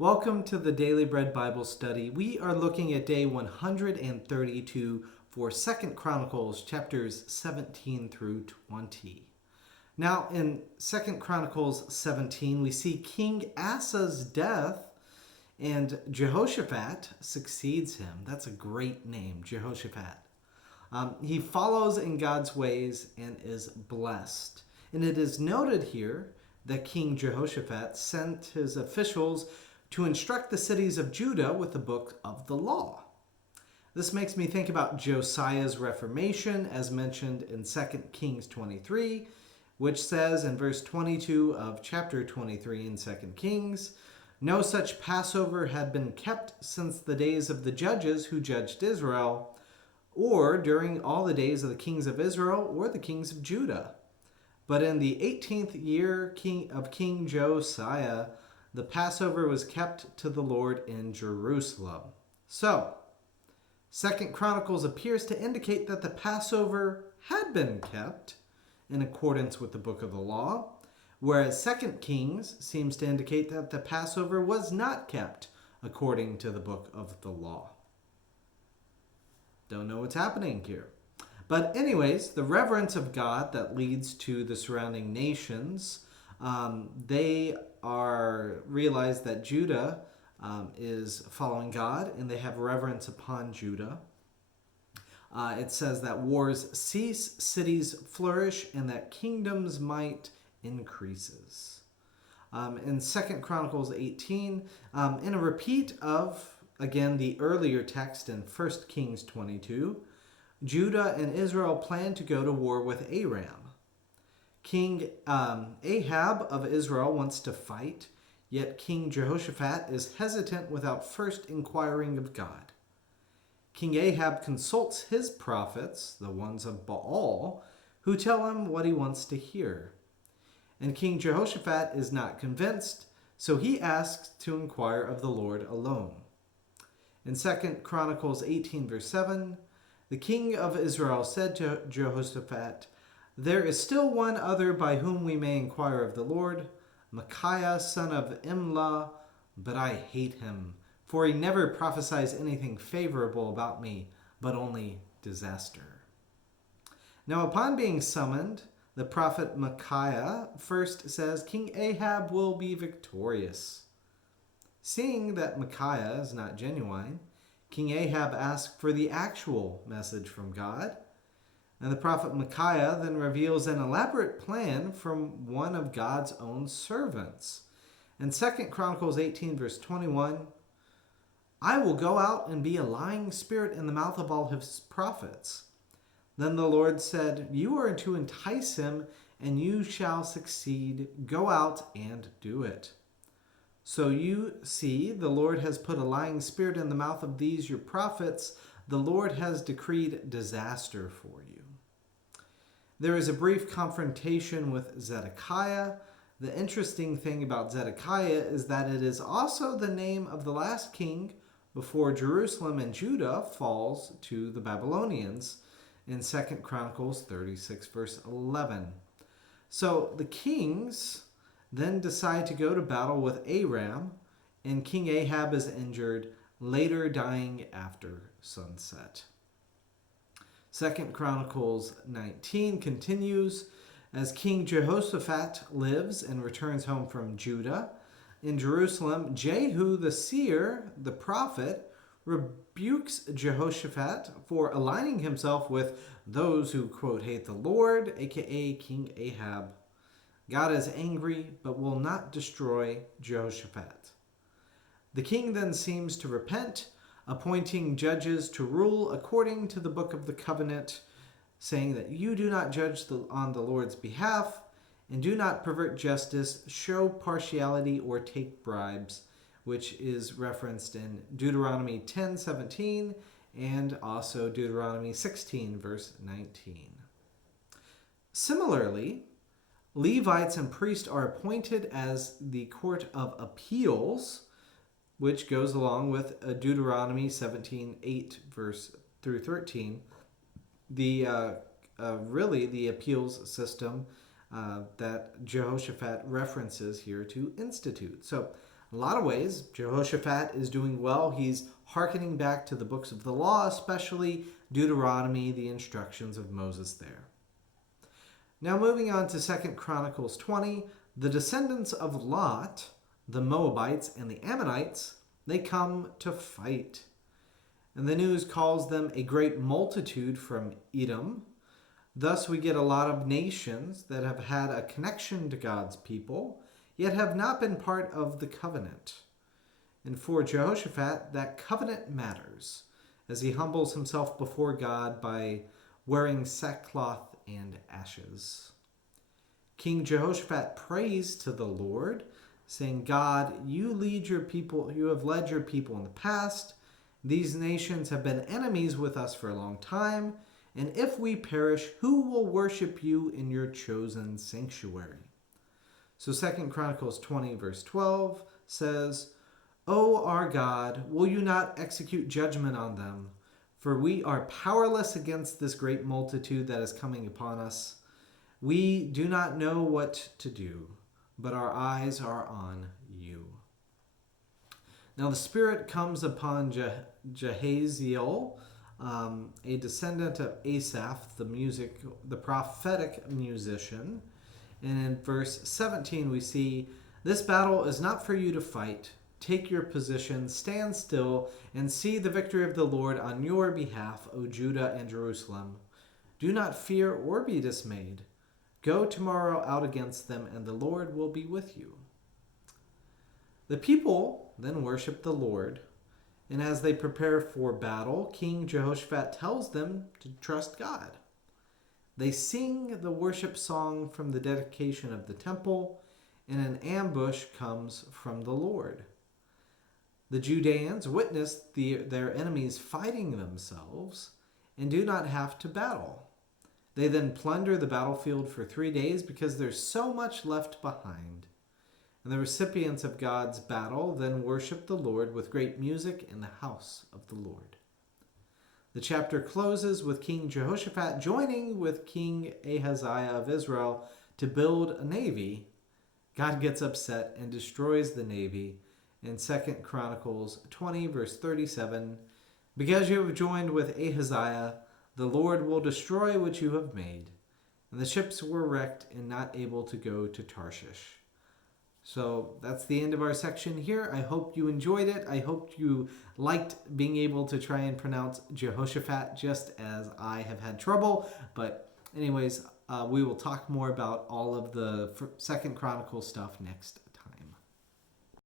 Welcome to the Daily Bread Bible Study. We are looking at day 132 for 2 Chronicles chapters 17 through 20. Now, in 2 Chronicles 17, we see King Asa's death and Jehoshaphat succeeds him. That's a great name, Jehoshaphat. He follows in God's ways and is blessed. And it is noted here that King Jehoshaphat sent his officials to instruct the cities of Judah with the book of the law. This makes me think about Josiah's reformation, as mentioned in 2 Kings 23, which says in verse 22 of chapter 23 in 2 Kings, "No such Passover had been kept since the days of the judges who judged Israel, or during all the days of the kings of Israel or the kings of Judah. But in the 18th year of King Josiah, the Passover was kept to the Lord in Jerusalem." So, 2 Chronicles appears to indicate that the Passover had been kept in accordance with the book of the law, whereas 2 Kings seems to indicate that the Passover was not kept according to the book of the law. Don't know what's happening here. But anyways, the reverence of God that leads to the surrounding nations, they realize that Judah is following God, and they have reverence upon Judah. It says that wars cease, cities flourish, and that kingdoms' might increases. In 2 Chronicles 18, in a repeat of, again, the earlier text in 1 Kings 22, Judah and Israel plan to go to war with Aram. King Ahab of Israel wants to fight, yet King Jehoshaphat is hesitant without first inquiring of God. King Ahab consults his prophets, the ones of Baal, who tell him what he wants to hear. And King Jehoshaphat is not convinced, so he asks to inquire of the Lord alone. In 2 Chronicles 18, verse 7, the king of Israel said to Jehoshaphat, "There is still one other by whom we may inquire of the Lord, Micaiah, son of Imlah, but I hate him, for he never prophesies anything favorable about me, but only disaster." Now, upon being summoned, the prophet Micaiah first says King Ahab will be victorious. Seeing that Micaiah is not genuine, King Ahab asks for the actual message from God. And the prophet Micaiah then reveals an elaborate plan from one of God's own servants. In 2 Chronicles 18, verse 21, "I will go out and be a lying spirit in the mouth of all his prophets." Then the Lord said, "You are to entice him, and you shall succeed. Go out and do it." So you see, the Lord has put a lying spirit in the mouth of these your prophets. The Lord has decreed disaster for you. There is a brief confrontation with Zedekiah. The interesting thing about Zedekiah is that it is also the name of the last king before Jerusalem and Judah falls to the Babylonians in 2 Chronicles 36, verse 11. So the kings then decide to go to battle with Aram, and King Ahab is injured, later dying after sunset. 2 Chronicles 19 continues as King Jehoshaphat lives and returns home from Judah. In Jerusalem, Jehu the seer, the prophet, rebukes Jehoshaphat for aligning himself with those who, quote, hate the Lord, aka King Ahab. God is angry, but will not destroy Jehoshaphat. The king then seems to repent, appointing judges to rule according to the book of the covenant, saying that you do not judge on the Lord's behalf, and do not pervert justice, show partiality, or take bribes, which is referenced in Deuteronomy 10:17 and also Deuteronomy 16, verse 19. Similarly, Levites and priests are appointed as the court of appeals, which goes along with Deuteronomy 17:8 verse through 13. The appeals system that Jehoshaphat references here to institute. So In a lot of ways, Jehoshaphat is doing well. He's hearkening back to the books of the law, especially Deuteronomy, the instructions of Moses there. Now moving on to 2 Chronicles 20, the descendants of Lot, the Moabites and the Ammonites, they come to fight. And the news calls them a great multitude from Edom. Thus we get a lot of nations that have had a connection to God's people, yet have not been part of the covenant. And for Jehoshaphat, that covenant matters, as he humbles himself before God by wearing sackcloth and ashes. King Jehoshaphat prays to the Lord, saying, God, you have led your people in the past. These nations have been enemies with us for a long time, and if we perish, who will worship you in your chosen sanctuary? So 2 Chronicles 20 verse 12 says, O our God, will you not execute judgment on them? For we are powerless against this great multitude that is coming upon us. We do not know what to do, but our eyes are on you. Now the Spirit comes upon Jehaziel, a descendant of Asaph, the prophetic musician. And in verse 17 we see, this battle is not for you to fight. Take your position, stand still, and see the victory of the Lord on your behalf, O Judah and Jerusalem. Do not fear or be dismayed. Go tomorrow out against them, and the Lord will be with you. The people then worship the Lord, and as they prepare for battle, King Jehoshaphat tells them to trust God. They sing the worship song from the dedication of the temple, and an ambush comes from the Lord. The Judeans witness their enemies fighting themselves and do not have to battle. They then plunder the battlefield for 3 days because there's so much left behind. And the recipients of God's battle then worship the Lord with great music in the house of the Lord. The chapter closes with King Jehoshaphat joining with King Ahaziah of Israel to build a navy. God gets upset and destroys the navy in 2 Chronicles 20 verse 37. Because you have joined with Ahaziah, the Lord will destroy what you have made. And the ships were wrecked and not able to go to Tarshish. So that's the end of our section here. I hope you enjoyed it. I hope you liked being able to try and pronounce Jehoshaphat just as I have had trouble. But anyways, we will talk more about all of the 2 Chronicles stuff next